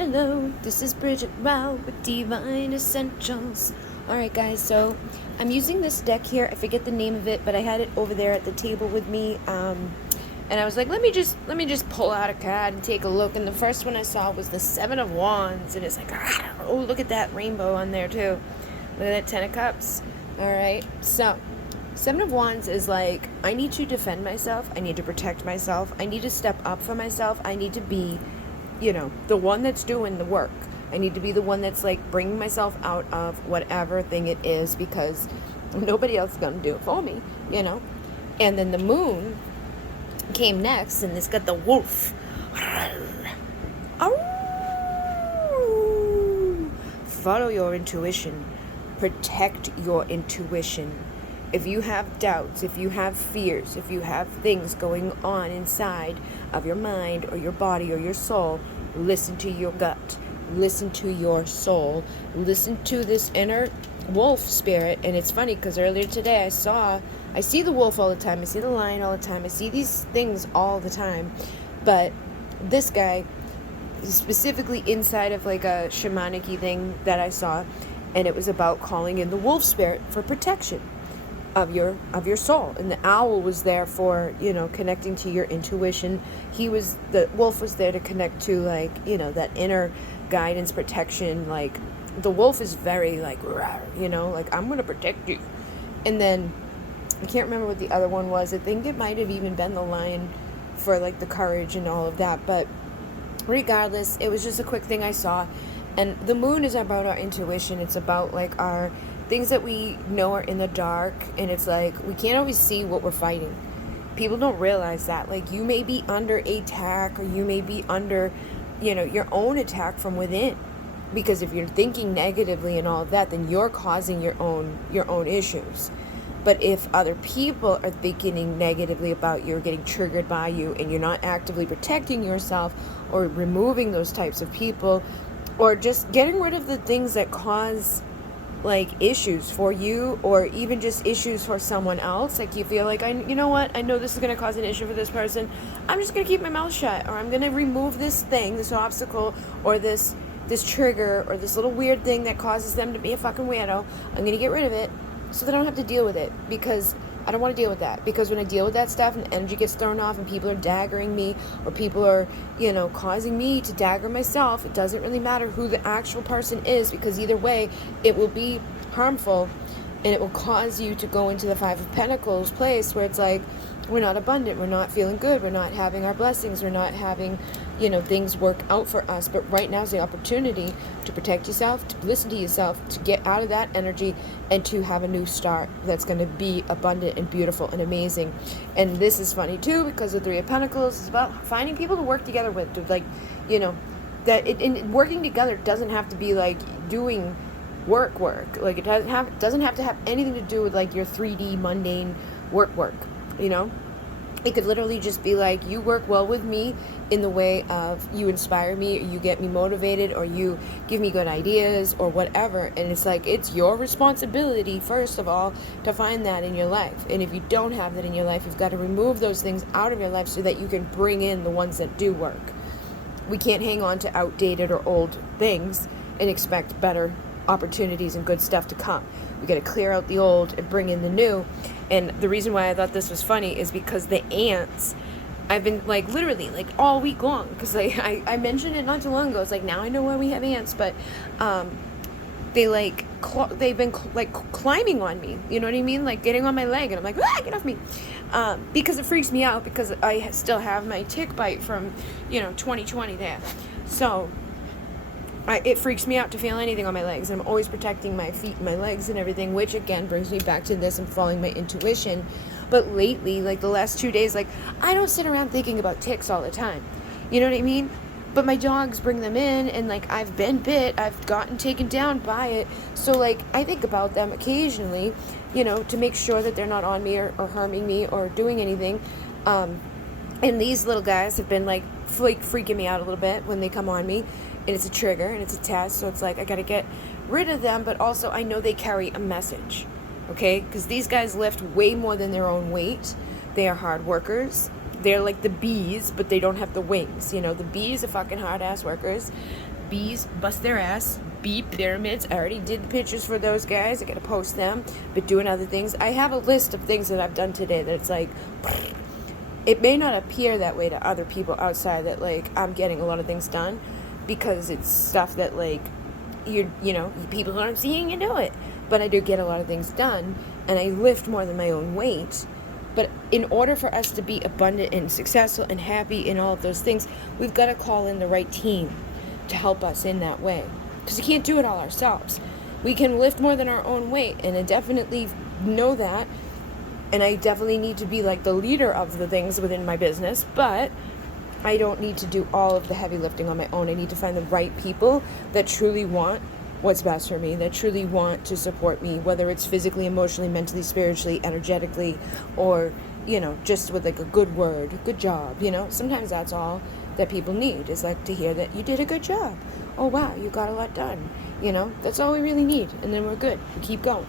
Hello, this is Bridget Rao with Divine Essentials. Alright guys, so I'm using this deck here. I forget the name of it, but I had it over there at the table with me. And I was like, let me just pull out a card and take a look. And the first one I saw was the Seven of Wands, and it's like, oh, look at that rainbow on there too. Look at that Ten of Cups. Alright, so Seven of Wands is like, I need to defend myself, I need to protect myself, I need to step up for myself, I need to be, the one that's doing the work. I need to be the one that's like bringing myself out of whatever thing it is, because nobody else is going to do it for me, And then the moon came next, and it's got the wolf. Follow your intuition. Protect your intuition. If you have doubts, if you have fears, if you have things going on inside of your mind or your body or your soul, listen to your gut. Listen to your soul. Listen to this inner wolf spirit. And it's funny because earlier today I see the wolf all the time. I see the lion all the time. I see these things all the time. But this guy, specifically inside of like a shamanic-y thing that I saw, and it was about calling in the wolf spirit for protection of your soul. And the owl was there for, connecting to your intuition. The wolf was there to connect to, like, that inner guidance, protection. Like, the wolf is very like, like, I'm gonna protect you. And then I can't remember what the other one was. I think it might have even been the lion for like the courage and all of that. But regardless, it was just a quick thing I saw. And the moon is about our intuition. It's about like our things that we know are in the dark, and it's like we can't always see what we're fighting. People don't realize that. Like, you may be under attack, or you may be under, your own attack from within. Because if you're thinking negatively and all of that, then you're causing your own issues. But if other people are thinking negatively about you, or getting triggered by you, and you're not actively protecting yourself or removing those types of people, or just getting rid of the things that cause like issues for you, or even just issues for someone else, like you feel like, I know this is going to cause an issue for this person, I'm just going to keep my mouth shut, or I'm going to remove this thing, this obstacle, or this trigger, or this little weird thing that causes them to be a fucking weirdo. I'm going to get rid of it so that I don't have to deal with it, because I don't want to deal with that. Because when I deal with that stuff and energy gets thrown off and people are daggering me, or people are, causing me to dagger myself, it doesn't really matter who the actual person is, because either way, it will be harmful, and it will cause you to go into the Five of Pentacles place where it's like, we're not abundant, we're not feeling good, we're not having our blessings, we're not having, things work out for us. But right now is the opportunity to protect yourself, to listen to yourself, to get out of that energy, and to have a new start that's going to be abundant and beautiful and amazing. And this is funny too, because the Three of Pentacles is about finding people to work together with, to like, working together doesn't have to be like doing work. Like, it doesn't have to have anything to do with like your 3D mundane work. It could literally just be like, you work well with me in the way of you inspire me, or you get me motivated, or you give me good ideas, or whatever. And it's like, it's your responsibility, first of all, to find that in your life. And if you don't have that in your life, you've got to remove those things out of your life so that you can bring in the ones that do work. We can't hang on to outdated or old things and expect better opportunities and good stuff to come. We got to clear out the old and bring in the new. And the reason why I thought this was funny is because the ants, I've been like literally like all week long, because I mentioned it not too long ago. It's like, now I know why we have ants, but they've been climbing on me, you know what I mean, like getting on my leg, and I'm like, get off me, because it freaks me out, because I still have my tick bite from 2020 there. So it freaks me out to feel anything on my legs. I'm always protecting my feet and my legs and everything, which again brings me back to this and following my intuition. But lately, like the last 2 days, like, I don't sit around thinking about ticks all the time, you know what I mean? But my dogs bring them in, and like, I've been bit, I've gotten taken down by it, so like, I think about them occasionally, to make sure that they're not on me or harming me or doing anything. And these little guys have been like freaking me out a little bit when they come on me. And it's a trigger, and it's a test, so it's like, I gotta get rid of them, but also I know they carry a message, okay? Because these guys lift way more than their own weight. They are hard workers. They're like the bees, but they don't have the wings. The bees are fucking hard-ass workers. bees bust their ass, beep pyramids. I already did the pictures for those guys. I gotta post them, but doing other things. I have a list of things that I've done today that it's like, it may not appear that way to other people outside that like I'm getting a lot of things done, because it's stuff that like you know, people aren't seeing you do it, but I do get a lot of things done, and I lift more than my own weight. But in order for us to be abundant and successful and happy in all of those things, we've got to call in the right team to help us in that way, because we can't do it all ourselves. We can lift more than our own weight, and I definitely know that, and I definitely need to be like the leader of the things within my business, but I don't need to do all of the heavy lifting on my own. I need to find the right people that truly want what's best for me, that truly want to support me, whether it's physically, emotionally, mentally, spiritually, energetically, or, you know, just with like a good word, good job, you know. Sometimes that's all that people need, is like to hear that you did a good job. Oh, wow, you got a lot done. You know, that's all we really need, and then we're good. We keep going.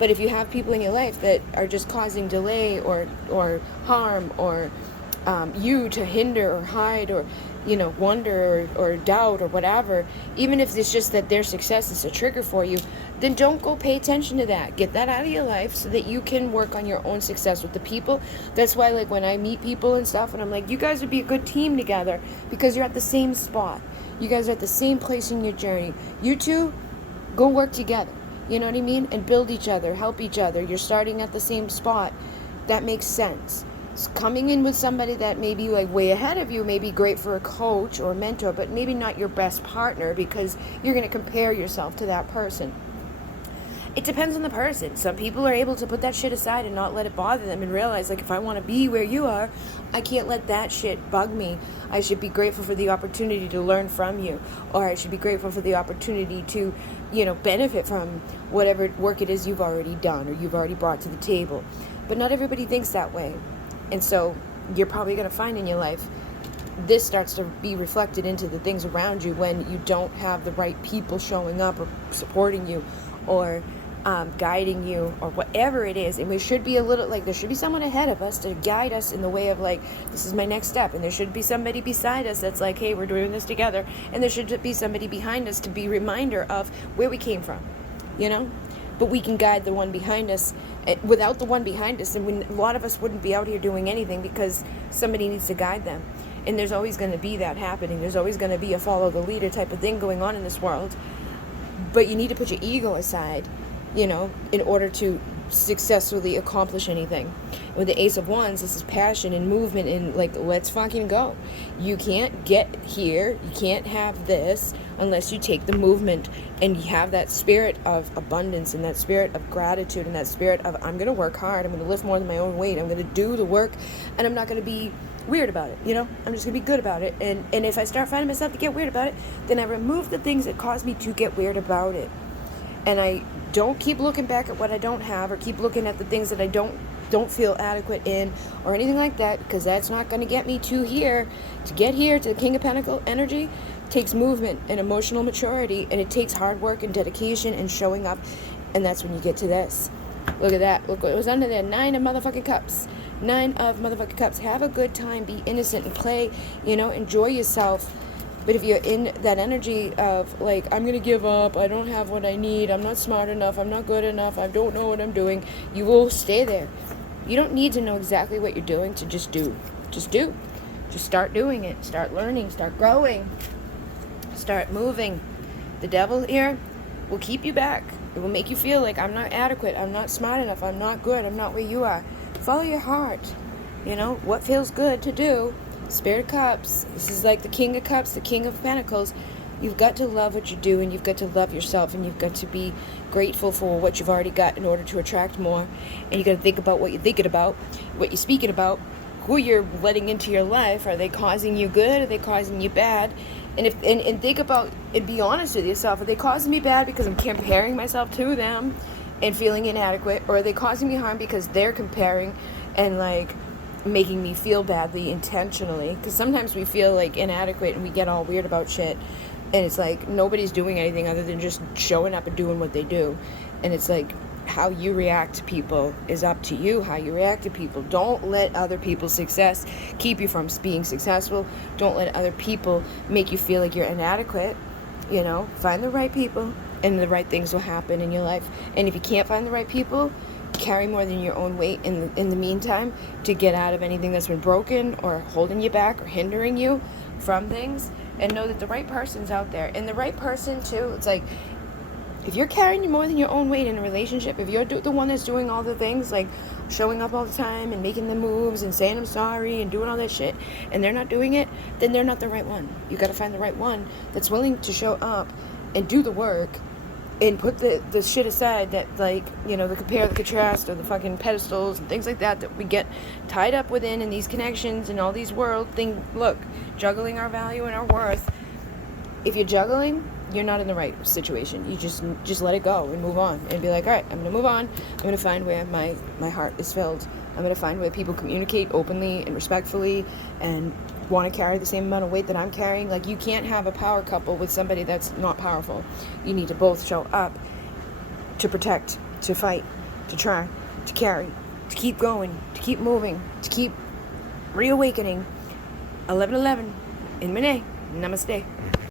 But if you have people in your life that are just causing delay or harm, or you to hinder or hide, or, you know, wonder or doubt or whatever, even if it's just that their success is a trigger for you, then don't go pay attention to that. Get that out of your life so that you can work on your own success with the people. That's why, like, when I meet people and stuff, and I'm like, you guys would be a good team together, because you're at the same spot. You guys are at the same place in your journey. You two, go work together. You know what I mean? And build each other, help each other. You're starting at the same spot. That makes sense. Coming in with somebody that may be like way ahead of you may be great for a coach or a mentor, but maybe not your best partner, because you're going to compare yourself to that person. It depends on the person. Some people are able to put that shit aside and not let it bother them, and realize, like, if I want to be where you are, I can't let that shit bug me. I should be grateful for the opportunity to learn from you, or I should be grateful for the opportunity to, you know, benefit from whatever work it is you've already done or you've already brought to the table. But not everybody thinks that way. And so you're probably going to find in your life, this starts to be reflected into the things around you when you don't have the right people showing up or supporting you, or guiding you, or whatever it is. And we should be a little, like, there should be someone ahead of us to guide us in the way of, like, this is my next step. And there should be somebody beside us that's like, hey, we're doing this together. And there should be somebody behind us to be a reminder of where we came from, you know? But we can guide the one behind us. Without the one behind us, and a lot of us wouldn't be out here doing anything, because somebody needs to guide them. And there's always going to be that happening. There's always going to be a follow the leader type of thing going on in this world. But you need to put your ego aside, you know, in order to successfully accomplish anything. With the Ace of Wands, this is passion and movement and, like, let's fucking go. You can't get here, you can't have this unless you take the movement and you have that spirit of abundance and that spirit of gratitude and that spirit of, I'm going to work hard, I'm going to lift more than my own weight, I'm going to do the work, and I'm not going to be weird about it, you know? I'm just going to be good about it. And if I start finding myself to get weird about it, then I remove the things that cause me to get weird about it. And I don't keep looking back at what I don't have, or keep looking at the things that I don't feel adequate in, or anything like that, because that's not going to get me to here. To get here, to the King of Pentacles energy, takes movement and emotional maturity, and it takes hard work and dedication and showing up. And that's when you get to this. Look at that. Look what was under there. 9 of motherfucking cups. 9 of motherfucking cups. Have a good time. Be innocent and play. You know, enjoy yourself. But if you're in that energy of, like, I'm going to give up, I don't have what I need, I'm not smart enough, I'm not good enough, I don't know what I'm doing, you will stay there. You don't need to know exactly what you're doing to just do. Just do. Just start doing it. Start learning. Start growing. Start moving. The devil here will keep you back. It will make you feel like, I'm not adequate, I'm not smart enough, I'm not good, I'm not where you are. Follow your heart. You know, what feels good to do. Spirit of Cups. This is like the King of Cups, the King of Pentacles. You've got to love what you do, and you've got to love yourself, and you've got to be grateful for what you've already got in order to attract more. And you got to think about what you're thinking about, what you're speaking about, who you're letting into your life. Are they causing you good? Are they causing you bad? And think about and be honest with yourself. Are they causing me bad because I'm comparing myself to them and feeling inadequate, or are they causing me harm because they're comparing and, like, making me feel badly intentionally? Because sometimes we feel like inadequate and we get all weird about shit, and it's like nobody's doing anything other than just showing up and doing what they do. And it's like, how you react to people is up to you. How you react to people. Don't let other people's success keep you from being successful. Don't let other people make you feel like you're inadequate. You know, find the right people and the right things will happen in your life. And if you can't find the right people, carry more than your own weight in the meantime to get out of anything that's been broken or holding you back or hindering you from things. And know that the right person's out there. And the right person, too, it's like, if you're carrying more than your own weight in a relationship, if you're the one that's doing all the things, like showing up all the time and making the moves and saying I'm sorry and doing all that shit, and they're not doing it, then they're not the right one. You got to find the right one that's willing to show up and do the work and put the shit aside that, like, you know, the compare, the contrast, or the fucking pedestals and things like that we get tied up within in these connections and all these world things. Look, juggling our value and our worth. If you're juggling, you're not in the right situation. You just let it go and move on and be like, all right, I'm going to move on. I'm going to find where my heart is filled. I'm going to find where people communicate openly and respectfully and want to carry the same amount of weight that I'm carrying. Like, you can't have a power couple with somebody that's not powerful. You need to both show up to protect, to fight, to try, to carry, to keep going, to keep moving, to keep reawakening. 11/11 in Mene. Namaste.